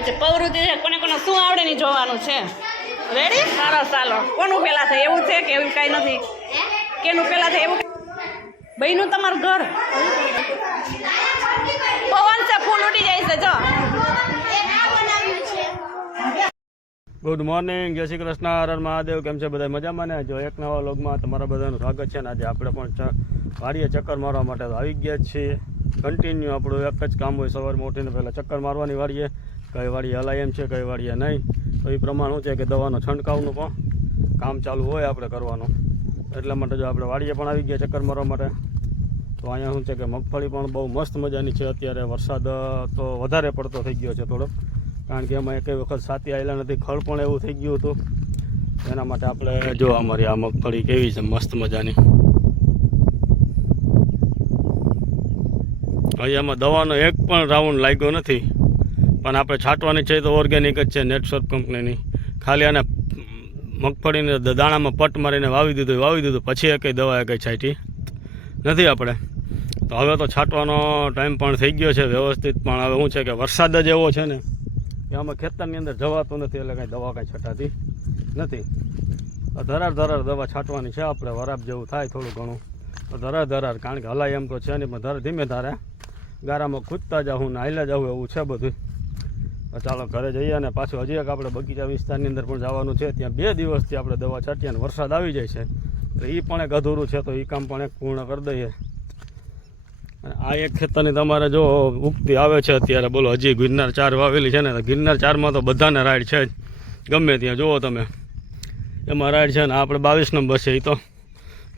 આજે પ્રવૃત્તિ છે, કોને કોને શું આવડે નહીં જોવાનું છે. રેડી? સરસ, ચાલો. કોનું પેલા થાય એવું છે કે એવું કાંઈ નથી? કેનું પેલા થાય એવું? બહેનું તમારું ઘર પવન છે, ફૂલ ઉડી જાય છે. જો ગુડ મોર્નિંગ, જય શ્રી કૃષ્ણ, હર હર મહાદેવ. કેમ છે બધા મજામાં ને? જો એક નવા વ્લોગમાં તમારા બધાનું સ્વાગત છે. ને આજે આપણે પણ વાડીએ ચક્કર મારવા માટે તો આવી ગયા જ છીએ. કન્ટિન્યુ આપણું એક જ કામ હોય, સવારમાં ઉઠીને પહેલાં ચક્કર મારવાની વાડીએ. કઈ વાડીએ હલાય એમ છે, કઈ વાડીએ નહીં. તો એ પ્રમાણે શું છે કે દવાનો છંટકાવનું પણ કામ ચાલુ હોય આપણે કરવાનું. એટલા માટે જો આપણે વાડીએ પણ આવી ગયા ચક્કર મારવા માટે. તો અહીંયા શું છે કે મગફળી પણ બહુ મસ્ત મજાની છે. અત્યારે વરસાદ તો વધારે પડતો થઈ ગયો છે થોડોક, કારણ કે એમાં એક વખત સાથી આવેલા નથી, ખળ પણ એવું થઈ ગયું હતું. એના માટે આપણે જો અમારી આ મગફળી કેવી છે, મસ્ત મજાની. અહીંયામાં દવાનો એક પણ રાઉન્ડ લાગ્યો નથી, પણ આપણે છાંટવાની છે તો ઓર્ગેનિક જ છે, નેટસર્ફ કંપનીની. ખાલી આને મગફળીને દાણામાં પટ મારીને વાવી દીધું પછી કંઈ દવા કંઈ છાંટી નથી આપણે. તો હવે તો છાંટવાનો ટાઈમ પણ થઈ ગયો છે વ્યવસ્થિત. પણ હવે શું છે કે વરસાદ જ એવો છે ને કે આમાં ખેતરની અંદર જવાતું નથી, એટલે કાંઈ દવા કાંઈ છટાતી નથી. ધરાર દવા છાંટવાની છે આપણે, વરાપ જેવું થાય થોડું ઘણું તો ધરાર, કારણ કે હલાય એમ તો છે નહીં, પણ ધીમે ધારે ગારામાં ખૂદતા જાઉં ને હાલ્યા જાઉં એવું છે બધું. ચાલો ઘરે જઈએ અને પાછું હજી એક આપણે બગીચા વિસ્તારની અંદર પણ જવાનું છે. ત્યાં 2 દિવસથી આપણે દવા છાંટીએ અને વરસાદ આવી જાય છે, એટલે એ પણ એક અધૂરું છે, તો એ કામ પણ એક પૂર્ણ કરી દઈએ. અને આ એક ખેતરની તમારે જો ઉગતી આવે છે અત્યારે, બોલો હજી ગિરનાર 4 વાવેલી છે ને. ગિરનાર 4માં તો બધાને રાઈડ છે જ, ગમે ત્યાં જુઓ તમે એમાં રાઈડ છે. ને આપણે 22 નંબર છે, એ તો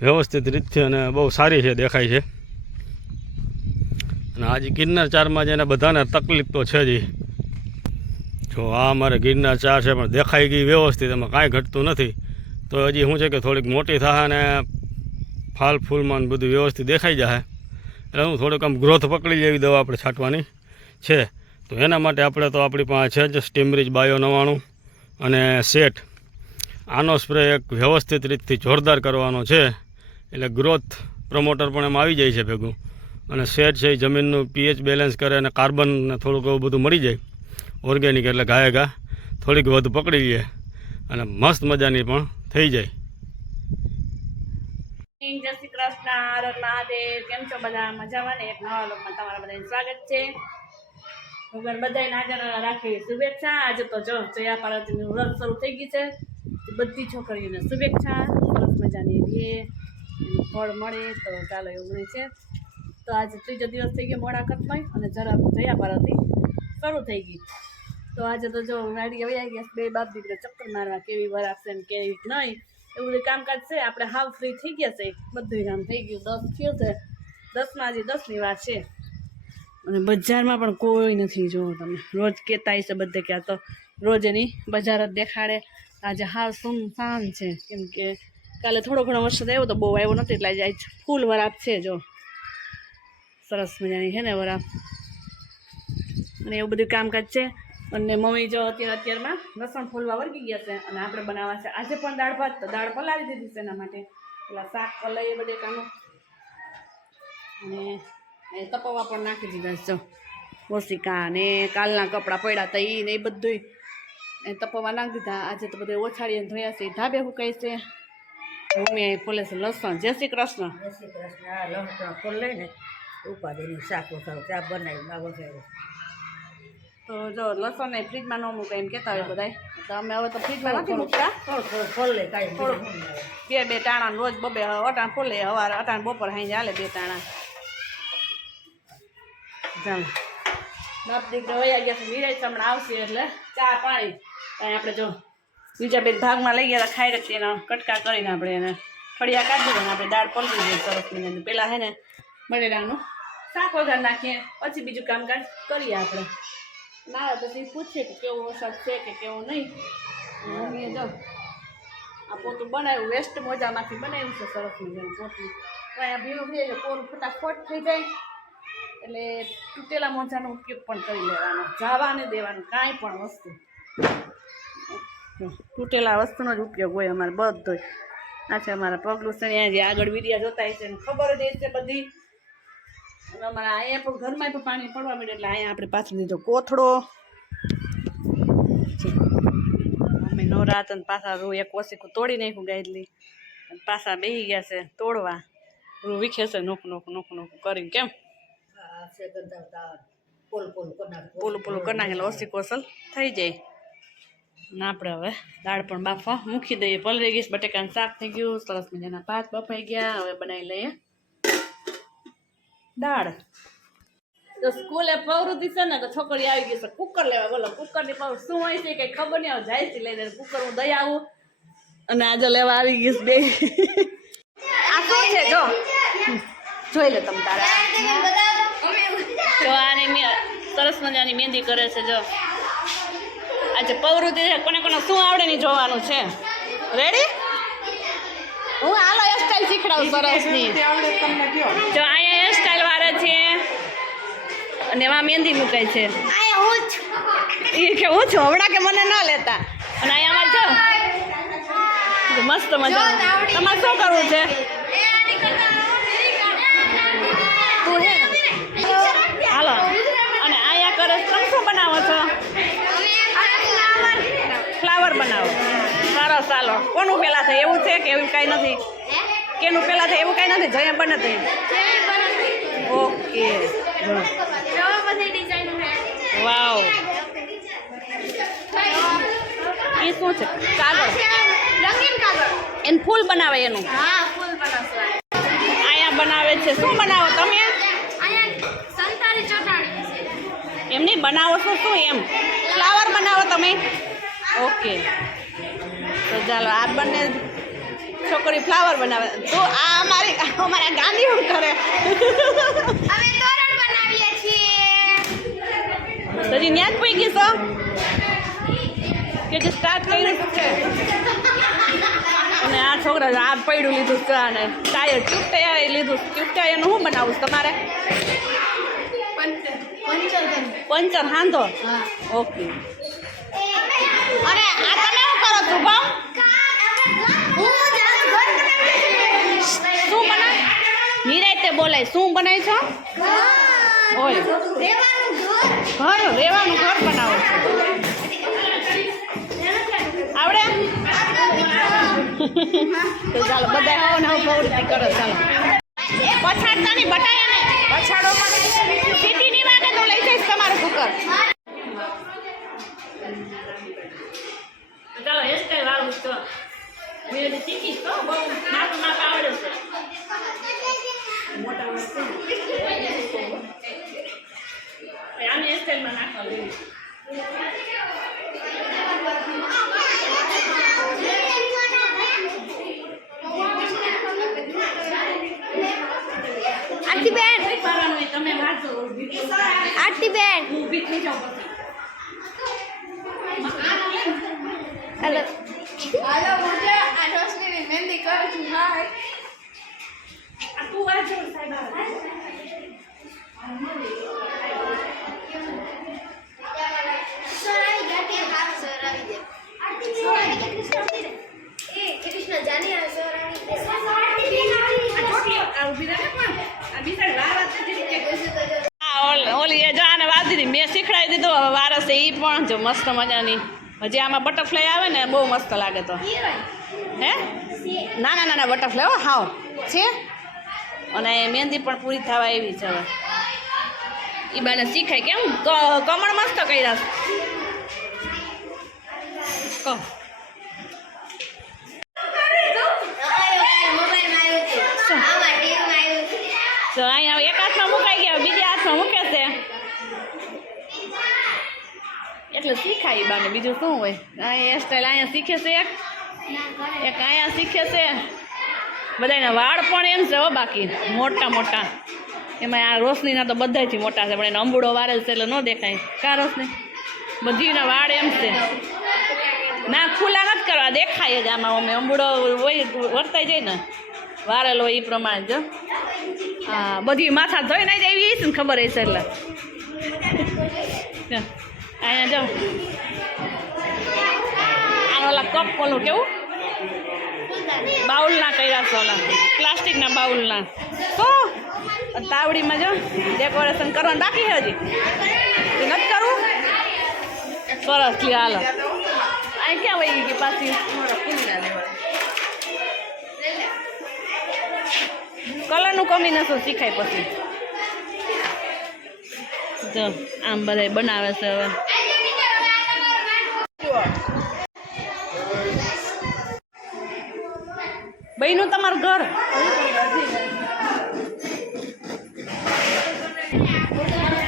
વ્યવસ્થિત રીતથી અને બહુ સારી છે, દેખાય છે. અને આજે ગિરનાર 4માં જેને બધાને તકલીફ તો છે જ. જો આ અમારે ગિરનાર 4 છે, પણ દેખાઈ ગઈ વ્યવસ્થિત, એમાં કાંઈ ઘટતું નથી. તો હજી શું છે કે થોડીક મોટી થાય અને ફાલ ફૂલમાં બધું વ્યવસ્થિત દેખાઈ જાય, એટલે હું થોડુંક આમ ગ્રોથ પકડી જાય એવી દવા આપણે છાંટવાની છે. તો એના માટે આપણે તો આપણી પાસે છે જ સ્ટીમરીજ બાયો 99 અને સેટ. આનો સ્પ્રે એક વ્યવસ્થિત રીતથી જોરદાર કરવાનો છે, એટલે ગ્રોથ પ્રમોટર પણ એમાં આવી જાય છે ભેગું. અને સેટ છે એ જમીનનું પીએચ બેલેન્સ કરે અને કાર્બનને થોડુંક એવું બધું મળી જાય ઓર્ગેનિક, એટલે ઘા થોડીક વધુ પકડી લે અને મસ્ત મજાની પણ થઈ જાય. જય શ્રી કૃષ્ણ, હર હર મહાદેવ. કેમ છો બધા મજામાં ને? એક નવા લોકમાં તમારા બધાનું સ્વાગત છે. ભગવાન બધાને હાજર રાખી શુભેચ્છા. આજે તો જો જયા પાર્વતીનું વ્રત શરૂ થઈ ગઈ છે, બધી છોકરીઓને શુભેચ્છા. સરસ મજાની ફળ મળે તો ચાલો એવું બધું છે. તો આજે 3જો દિવસ થઈ ગયો મોડાકતમાં, અને જયા પાર્વતી શરૂ થઈ ગઈ. તો આજે તો જો ગાડી આવી ગયા, 2 બાપ દીકરા ચક્કર મારવા, કેવી વાર આપશે ને કેવી નહીં, એવું બધું કામકાજ છે. આપણે હાવ ફ્રી થઈ ગયા છે, બધું કામ થઈ ગયું. 10 થયું છે, 10માં હજી 10ની વાત છે. અને બજારમાં પણ કોઈ નથી, જોવો તમે. રોજ કહેતા હશે બધે કે આ તો રોજ એની બજાર જ દેખાડે. આજે હાવ સુમસાન છે, કેમ કે કાલે થોડો ઘણો વરસાદ આવ્યો તો બહુ આવ્યો નથી, એટલે આજે ફૂલ વરાપ છે. જો સરસ મજાની છે ને વરાપ, અને એવું બધું કામકાજ છે. અને મમ્મી જો અત્યારમાં લસણ ફોલવા વળગી ગયા છે, અને આપણે બનાવવા છે આજે પણ દાળ ભાત. તો દાળ પલાળી દીધી છે એના માટે, પેલા શાક પલાળી બધે કામો, અને એ તપવા પણ નાખી દીધા છે. જો ઓશિકા ને કાલના કપડાં પડ્યા હતા એ ને એ બધું એ તપવા નાખી દીધા. આજે તો બધું ઓછાડીને ધોયા છે, ધાબે સુકાય છે. મમ્મી ફોલે છે લસણ. જય શ્રી કૃષ્ણ. જય શ્રી કૃષ્ણ. આ લસણ ફોલ લઈને ઉપાડીને શાક ચા બનાવી માગો છે. તો જો લસણ ને ફ્રીજમાં ન મૂકે એમ કહેતા હોય બધા, તો અમે હવે તો ફ્રીજમાં નથી મૂકતા. થોડું ફોલ લે કાંઈ થોડુંક 2 ટાણા રોજ 2 અટાણ ફોલે, સવારે અટાણ બપોર હાઈ હાલે 2 ટાણા. ચાલો બાપ દીકરો વયા ગયા છે, વિરાય હમણાં આવશે એટલે ચા પાણી કાંઈ આપણે જો બીજા 2 ભાગમાં લઈ ગયા ખાઈ રાખીએ, એના કટકા કરીને આપણે એને ફળિયા કાઢી દઈએ. આપણે દાળ પલળી દઈએ સરસ મજાની. પહેલાં છે ને બટેટાનું શાક વઘાર નાખીએ, પછી બીજું કામકાજ કરીએ આપણે. ના પછી પૂછીએ કે કેવો વરસાદ છે કે કેવો નહીં. મમ્મીએ જો આ પોતું બનાવ્યું, વેસ્ટ મોજામાંથી બનાવ્યું છે સરસ મજાનું પોતું. તો અહીંયા ભીનું થઈ જાય, કોરું ફટાફટ થઈ જાય, એટલે તૂટેલા મોજાનો ઉપયોગ પણ કરી લેવાનો, જવા નહીં દેવાનું કાંઈ પણ વસ્તુ. તૂટેલા વસ્તુનો જ ઉપયોગ હોય અમારે બધો. આ છે અમારા પગલું સણિયા, જે આગળ વિડીયા જોતા હશે એને ખબર જ હશે બધી. અને અમારા અહીંયા પણ ઘરમાં પણ પાણી પડવા માંડે, એટલે અહીંયા આપણે પાછળ દીધો કોથળો. નવરાત અને પાછા રૂ એક ઓસીકું તોડી નાખ્યું ગાયલી અને પાછા બેસી ગયા છે તોડવા. રૂ વીખે છે નોખું કરીને કેમ આ છે ગંધાવતા પોલ કનાક પોલું કરી નાખેલું ઓસીકું અસલ થઈ જાય. ને આપણે હવે દાળ પણ બાફવા મૂકી દઈએ. પલળી ગઈશ, બટેકાનું શાક થઈ ગયું, સરસ મજાના ભાત બફાઈ ગયા. હવે બનાવી લઈએ દાળ. તો સ્કૂલે પ્રવૃત્તિ છે ને તો છોકરી આવી ગઈ છે કુકર લેવા. બોલો કુકરની પાવર શું હોય છે કઈ ખબર નહીં આવે. જાય છે લઈને કુકર હું દઈ આવું અને આજે લેવા આવી ગઈશ બે. આ શું છે જો જોઈ લે તમ તારે. જો આની સરસ મજાની મહેંદી કરે છે. જો આજે પ્રવૃત્તિ છે, કોને શું આવડે નહીં જોવાનું છે. રેડી? હું હાલો હેરસ્ટાઈલ શીખડાવું સરસની. જો અહીંયા હેરસ્ટાઈલ વાળા છે અને એમાં મહેંદી મુકાય છે. એ કે હું છું હમણાં કે મને ન લેતા. અને અહીંયા જો મસ્ત મજા. તમારે શું કરવું છે? તું હે હાલો. અને અહીંયા કરે તમે શું બનાવો છો? ફ્લાવર બનાવો. સરસ. ચાલો કોનું પેલા થાય એવું છે કે એવું કાંઈ નથી? કેનું પેલા થાય એવું કાંઈ નથી? જયા બને થઈ. Okay wow. એ શું છે? કાગળ. એને ફૂલ બનાવે એનું. અહીંયા બનાવે છે. શું બનાવો તમે? એમ નહીં બનાવો છો શું? એમ ફ્લાવર બનાવો તમે? ઓકે તો ચાલો આ બંને છોકરી ફ્લાવર બનાવે. તો આ અમારા ગાંધી શું કરે? હજી ન્યાજ પડી ગઈ છો કે જે સ્ટાર્ટ કર્યું છે? અને આ છોકરા આ પડ્યું લીધું છે અને ટાયર ટ્યુબ લીધું. ટ્યુબ ટાયરનું શું બનાવું તમારે? પંચર હાંધો. ઓકે. અને આ તમે શું કરો છો ભાવ? શું બનાવ? નિરાયતે બોલાય. શું બનાય છો? ઓય ઘર રહેવાનું ઘર બનાવો છો. આવડે? તો ચાલો બધા આવો ને આવું પ્રવૃત્તિ કરો. ચાલો પછાડતા નહીં, બટાયા ને પછાડો. સીટી ની વાગે તો લઈ જઈશ તમારું કુકર. ચાલો હેરસ્ટાઈલ વાળું તો મેં શીખીશ તો બહુ માપ આવડે છે. મોટા વસ્તુ આમ હેરસ્ટાઈલમાં નાખવા લેવી. આરતી બેન, તમે વાંચો. આરતી બેન, ઊભી થઈ જાઓ પછી. હેલો. હાલો મોજે આ રોશનીની મહેંદી કરું છું. હાય આ તું વાંચો સાહેબ. સોરાની ગાંઠી હાથ સોરાવી દે. સોરાની કૃષ્ણ એ કૃષ્ણ જાની આ સોરાની દે. આરતી બેન આવી. આ ચોટલીઓ આ ઊભી રહે પણ આ બિચારી વાર ઓલી એ જો આને વાંધી મેં શીખડાવી દીધો. હવે વારસ એ પણ જો મસ્ત મજાની. હજી આમાં બટરફ્લાય આવે ને બહુ મસ્ત લાગે. તો હે નાના બટરફ્લાય હો હાવ છે. અને મહેંદી પણ પૂરી થવા એવી છે. હવે એ બાને શીખાય કેમ કમળ મસ્ત કર્યા કહો. તો અહીંયા એક હાથમાં મુકાઈ ગયા, બીજા હાથમાં મૂકે છે એટલે શીખાય બાને. બીજું શું હોય? અહીંયા હેરસ્ટાઈલ અહીંયા શીખે છે, એક અહીંયા શીખે છે. બધાના વાળ પણ એમ છે હો, બાકી મોટા એમાં આ રોશનીના તો બધાથી મોટા છે, પણ એનો અંબુડો વારેલ છે એટલે ન દેખાય. કા રોશની? બધીના વાળ એમ છે. ના ખુલ્લા નથી કરવા, દેખાય જ. આમાં અમે અંબુડો હોય વર્તાઈ જાય ને વારેલો એ પ્રમાણે. જો હા બધી માથા ધોઈ નાઈ જાય એવી છે ને ખબર હશે એટલે. અહીંયા જો આ ઓલા કપ ઓલું કેવું બાઉલના કર્યા છે, ઓલા પ્લાસ્ટિકના બાઉલના. તો તાવડીમાં જો ડેકોરેશન કરવાનું બાકી છે, હજી નથી કરવું. સરસ લે હાલો. અહીંયા આ ક્યાં વહી ગઈ પાછી કલરનું કોમ્બિનેશન શીખાય પછી જો આમ બધા બનાવે છે હવે બહેનું તમારું ઘર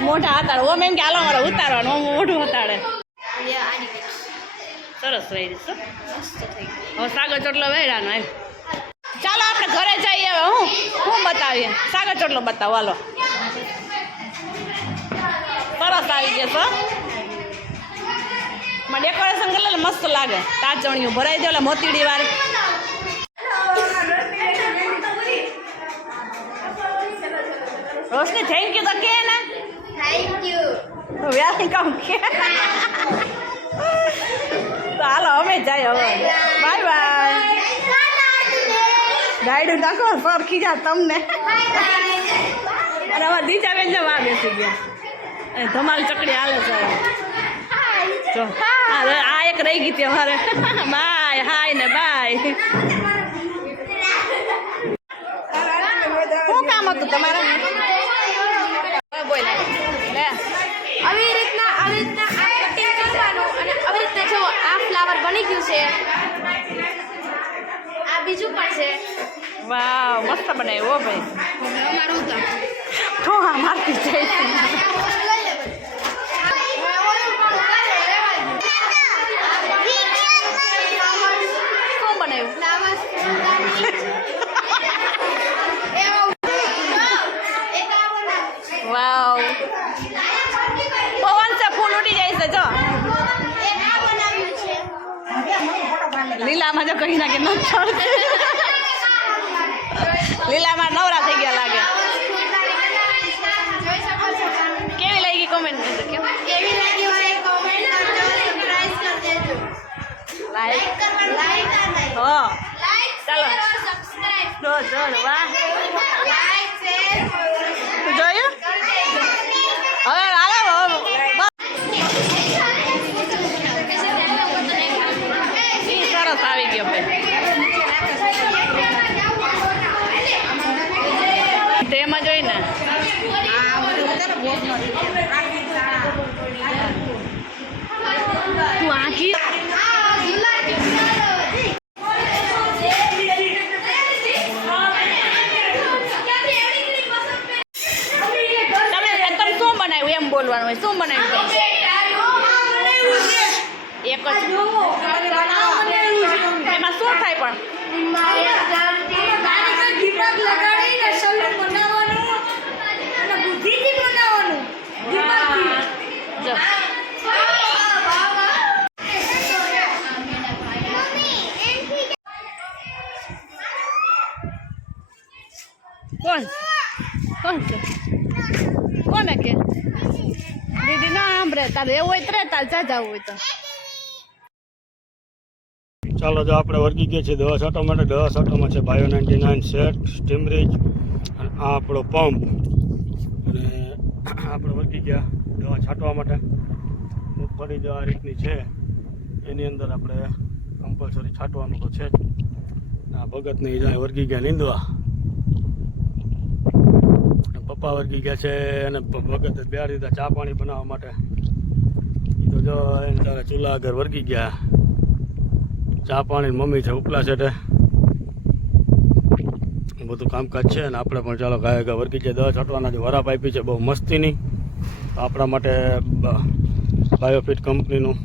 મોઢા હતાડે ઓમ એમ કે હાલો મારે ઉતારવાનું ઓમ મોઢું હતાડે સરસ વહી જશે હવે સાગર ચોટલો વેરાનો એમ ચાલો આપણે ઘરે જઈએ હવે હું બતાવીએ સાગર ચોટલો બતાવો હાલો સરસ આવી જશે માં ડેકોરેશન કરી લે મસ્ત લાગે તાજણિયું ભરાઈ દે ઓલા મોતીડી વાર રોશની થેન્ક યુ તો કે ને થેન્ક યુ વેલકમ કે તો હાલો અમે જાય હવે બાય બાય ગાઈડ નાખો સરખી જા તમને અને હવે દીજા બેન જવા બેસી ગયા ધમાલ ચકડી હાલે છે જો આ એક રહી ગઈ હતી અમારે બાય હાય ને બાય શું કામ હતું તમારે બોલ લે આવી રીતના આ કટિંગ કરવાનું અને આવી રીતના જો આ ફ્લાવર બની ગયું છે આ બીજું પણ છે વાવ મસ્ત બનાવ્યું હો ભાઈ અમારું તો તો આ મારતી જાય શું બનાવ્યું વાવ પવન છે ફૂલ ઉડી જાય છે જો લીલામાં જો કહી નાખે ન છોડ લીલામાં નવરા થઈ ગયા લાગે કેવી લાગી કોમેન્ટ કરજો કેવી લાગી હોય કોમેન્ટ કરજો સરપ્રાઈઝ કરી દેજો લાઈક લાઈક હો ચાલો ચાલો સબસ્ક્રાઇબ જો જો વાહ લાઈક શેર તું જોયું હવે હાલો સરસ આવી ગયો ભાઈ તેમાં જોઈ ને તું આખી તમે શું બનાવ્યું એમ બોલવાનું હોય શું બનાવ્યું એક જ એમાં શું થાય પણ જો કોણ છે કોને કે દીદી ના સાંભળે તારે એવું હોય તો તારે જા જવું હોય તો ચાલો જો આપણે વર્ગી ગયા છીએ દવા છાંટવા માટે દવા છાંટવામાં છે બાયો 99 સેટ સ્ટીમરીજ અને આ આપણો પંપ અને આપણે વર્ગી ગયા દવા છાંટવા માટે મગફળી જો આ રીતની છે એની અંદર આપણે કમ્પલસરી છાંટવાનું તો છે જ આ ભગતની જાય વર્ગી ગયા નીંદવા પપ્પા વર્ગી ગયા છે અને ભગત બે દીધા ચા પાણી બનાવવા માટે એ તો જો એને તારે ચૂલા આગળ વર્ગી ગયા ચા પાણી મમ્મી છે ઉપલા સેટે બધું કામકાજ છે અને આપણે પણ ચાલો ગાય વર્ગી જાય દવા છાંટવાના જે વરાપ આપી છે બહુ મસ્તીની તો આપણા માટે બાયોફિટ કંપનીનું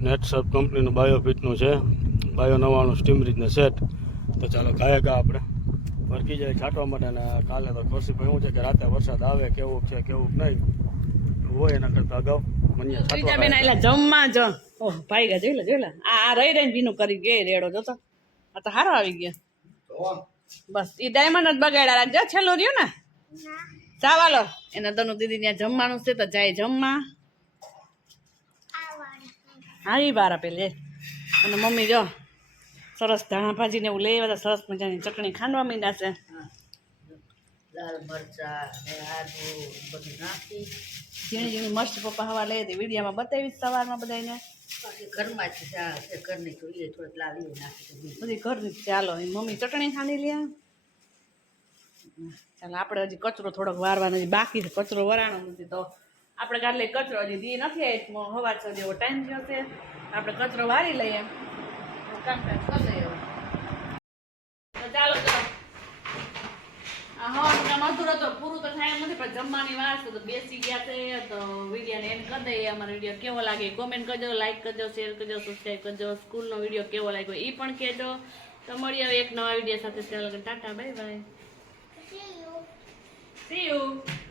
નેટસર્ફ કંપનીનું બાયોફિટનું છે બાયો 99 સ્ટીમરીજના સેટ તો ચાલો ગાય આપણે વર્ગી જાય છાંટવા માટે અને કાલે તો ખુરશી પર એવું છે કે રાતે વરસાદ આવે કેવું છે કેવું નહીં હોય એના કરતાં અગાઉ મને ત્રીજા બેન આયલા જમવા જો ઓહ ભાઈ ગયા જોઈ લે આ રહી રહીને ભીનું કરી ગઈ રેડો જોતો આ તો હારો આવી ગયો બસ એ ડાયમંડ જ બગાડ્યા રાખજો છેલ્લું રહ્યું ને ચાલો એના દનુ દીદી ત્યાં જમવાનું છે તો જાય જમવા હા એ બાર આપેલી અને મમ્મી જો સરસ ધાણા ભાજીને એવું લઈ બધા સરસ મજાની ચટણી ખાંડવા માંડ્યા છે લાલ મરચા ને આદુ બધું નાખી ઝીણી ઝીણી મસ્ત પપ્પા હવા લઈ હતી વિડીયામાં બતાવી સવારમાં બધાને બાકી ઘરમાં જ છે ઘરની તો એ થોડીક લાવી નાખી તો બીજું બધી ઘરની જ ચાલો એ મમ્મી ચટણી ખાંડી લે ચાલો આપણે હજી કચરો થોડોક વારવાનો હજી બાકી છે કચરો વરાણો નથી તો આપણે કાલે કચરો હજી દી નથી હવા છો જેવો ટાઈમ થયો છે આપણે કચરો વારી લઈએ કામકાજ કરી લઈએ તો ચાલો ચાલો હા કામ અધૂરો તો પૂરું તો થાય એમ નથી પણ જમવાની વાર છે તો બેસી ગયા છે તો વિડીયોને એન્ડ કરી દઈએ અમારો વિડીયો કેવો લાગે કોમેન્ટ કરજો લાઈક કરજો શેર કરજો સબસ્ક્રાઈબ કરજો સ્કૂલનો વિડીયો કેવો લાગ્યો એ પણ કહેજો તો મળીએ હવે એક નવા વિડીયો સાથે Tata bye bye See you. See you.